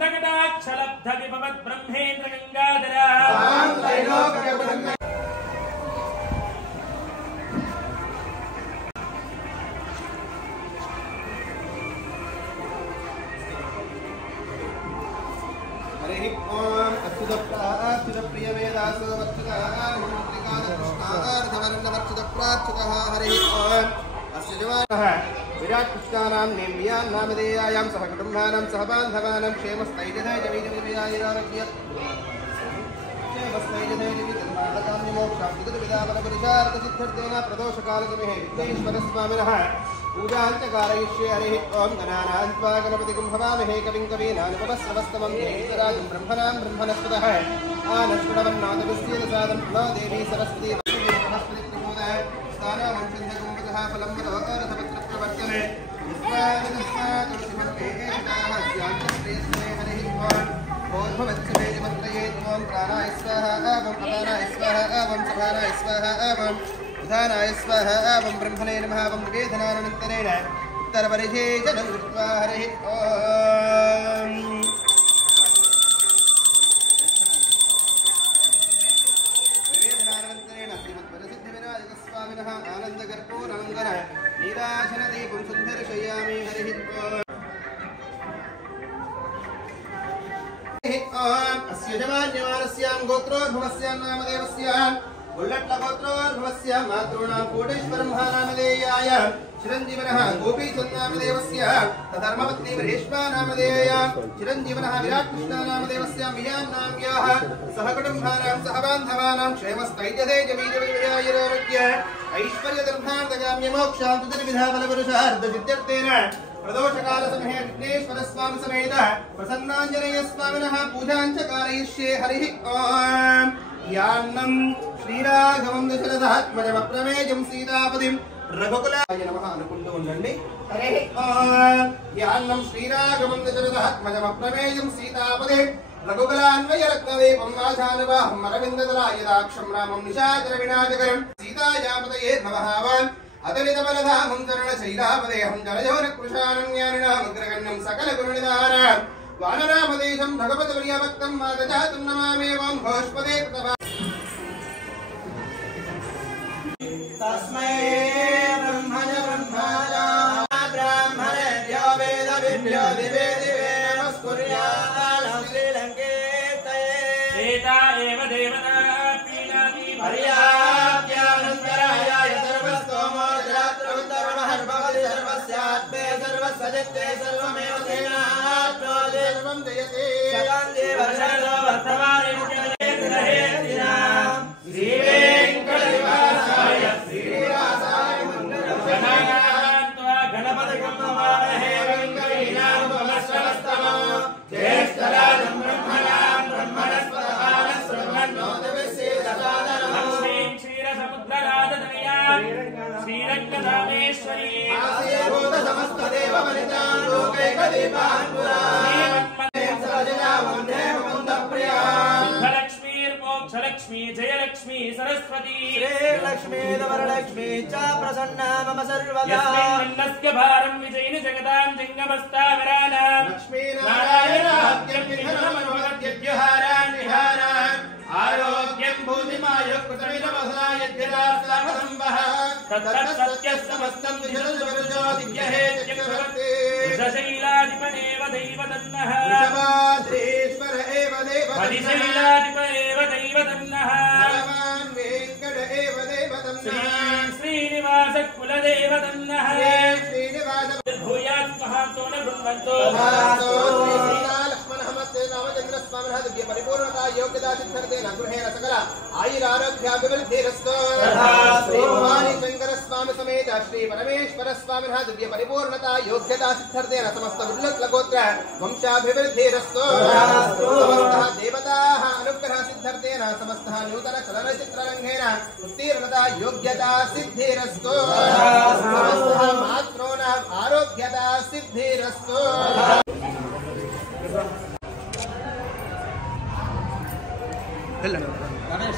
मंदगडाक्षलब्ध विभवत् ब्रह्मेन्द्र गंगाधरा प्रिय वेदासो विराट कृष्णानां नेम्यां नामधेयायां सह कुटुम्बानां सह बान्धवानां क्षेमस्थैर्यधैर्य वीर्यविजयारोग्य क्षेमस्थैर्यधैर्यविदर्मादकाम्यमोक्षाब्दिगतविदाबलपरिशारदसिद्धर्थेन प्रदोषकालसमये विघ्नेश्वरस्वामिनः पूजाञ्च कारयिष्ये हरिः ॐ गणानान्त्वा गणपतिं भवामहे कविं कवीनानुपमश्रवस्तमं देवीराजं ब्रह्मणां ब्रह्मणस्पतः आनश्वरवन्नादविस्तीर्णसादं प्रणो देवी सरस्वती बृहस्पतिप्रमोदः स्थानामञ्चन्दकुम्भतः फलं मनोरथपत्रप्रवर्तने यस्मादस्मादुषिमन्मेताः हरिः ॐ भवत्समेति मन्त्रये त्वं प्राणाय स्वाहा आवं अपानाय स्वाहा आवं समानाय स्वाहा आवं उदानाय स्वाहा आवं ब्रह्मणे नमः आवं निवेदनानन्तरेण उत्तरपरिधे जलं कृत्वा हरिः ॐ निवेदनानन्तरेण श्रीमद्वरसिद्धिविनायकस्वामिनः आनन्दकर्पूरमङ्गल नीराजनदीपं सुन्दर्शयामि हरिः अस्य जमान्यमानस्यां गोत्रोद्भवस्यां नामदेवस्यां उल्लट्लगोत्रोद्भवस्यां मातॄणां कोटेश्वरमहानामधेयाय चिरञ्जीवनः गोपीचन्द्रनामदेवस्य धर्मपत्नी महेश्वा नामधेयाय चिरञ्जीवनः विराट्कृष्णनामदेवस्यां वियान्नाम्याः सहकुटुम्बानां सहबान्धवानां क्षेमस्थैर्यधैर्यवीर्यविजयारोग्य ऐश्वर्यधर्मार्थकाम्यमोक्षान्तुर्विधाफलपुरुषार्थसिद्ध्यर्थेन प्रदोषकालसमये विघ्नेश्वरस्वामी समेत प्रसन्नाञ्जनेयस्वामिनः पूजाञ्च कारयिष्ये हरिः ॐ यान्नं श्रीराघवं दशरथात्मजमप्रमेयं सीतापतिं रघुकुलाय नमः अनुకుంటూ ఉండండి हरिः ॐ यान्नं श्रीराघवं दशरथात्मजमप्रमेयं सीतापतिं रघुकुलान्वयरत्नदीपं वाचानुवाहं अरविन्ददलायदाक्षं रामं निशाचरविनाशकरं सीतायापतये नमः अतलितबलधामं चरणशैलापदेहं जलजौनकृशानं ज्ञानिनामग्रगण्यं सकलगुरुनिधानं वानरामदेशं भगवतप्रियभक्तं मातजातं नमाम्येवं भोष्पदे कृतवा तस्मै ब्रह्मण ब्रह्माय ब्राह्मणेभ्यो वेदविभ्यो दिवे दिवे नमस्कुर्यात् श्रीलङ्केतये एता एव देवता पीनाति पर्याप्यानन्तराय सर्वस्तोमो रात्रौत्तरमहर्भवति सर्वस्यात्मे सर्वसजते सर्वमेव तेनात्रो सर्वं जयते सदान्ते वर्षणो वर्तमाने श्रीवेङ्कटनिवासाय श्रीनिवासाय मङ्गलम् गणपतिं नमामहे वेङ्कटेनामुपमश्रवस्तमो ज्येष्ठराजं ब्रह्मणां ब्रह्मणस्पतः लक्ष्मीं क्षीरसमुद्रराजतनयां श्रीरङ्गधामेश्वरी समस्तदेववनितां लोकैकदीपान् लक्ष्मी जयलक्ष्मी सरस्वती श्रीलक्ष्मी वरलक्ष्मी च प्रसन्ना मम सर्वदा यस्मिन्नस्य भारं विजयिनि जगतां जिङ्गमस्तावराणां लक्ष्मी नारायणाख्यं विघ्नमनोरद्यहारान् विहारान् आरोग्यं भूतिमायुक्तमिदमसायद्यदास्तापदम्बः तत्तत्सत्यः समस्तं विशदजवरुजो दिव्यहेत्यभवते वृषशैलाधिपनेव दैवतन्नः वृषभाद्रीश्वर एव देवतन्नः वदिशैलाधिप एव दैवतन्नः भगवान् वेङ्कट एव देवतन्नः श्रीनिवास कुलदेवतन्नः श्रीनिवास भूयात् महान्तो न बृह्मन्तो रामचन्द्रस्वामिनः दिव्य परिपूर्णता योग्यता सिद्धर्थेन गृहेण सकल आयुरारोग्याभिवृद्धिरस्तु श्री भवानी शंकर स्वामी समेत श्री परमेश्वर स्वामिनः दिव्य परिपूर्णता योग्यता सिद्धर्थेन समस्त विल्लुत्लगोत्र वंशाभिवृद्धिरस्तु समस्तः देवताः अनुग्रह सिद्धर्थेन समस्तः नूतन चलनचित्ररङ्गेन उत्तीर्णता योग्यता सिद्धिरस्तु समस्तः मातॄणाम् आरोग्यता सिद्धिरस्तु रमेश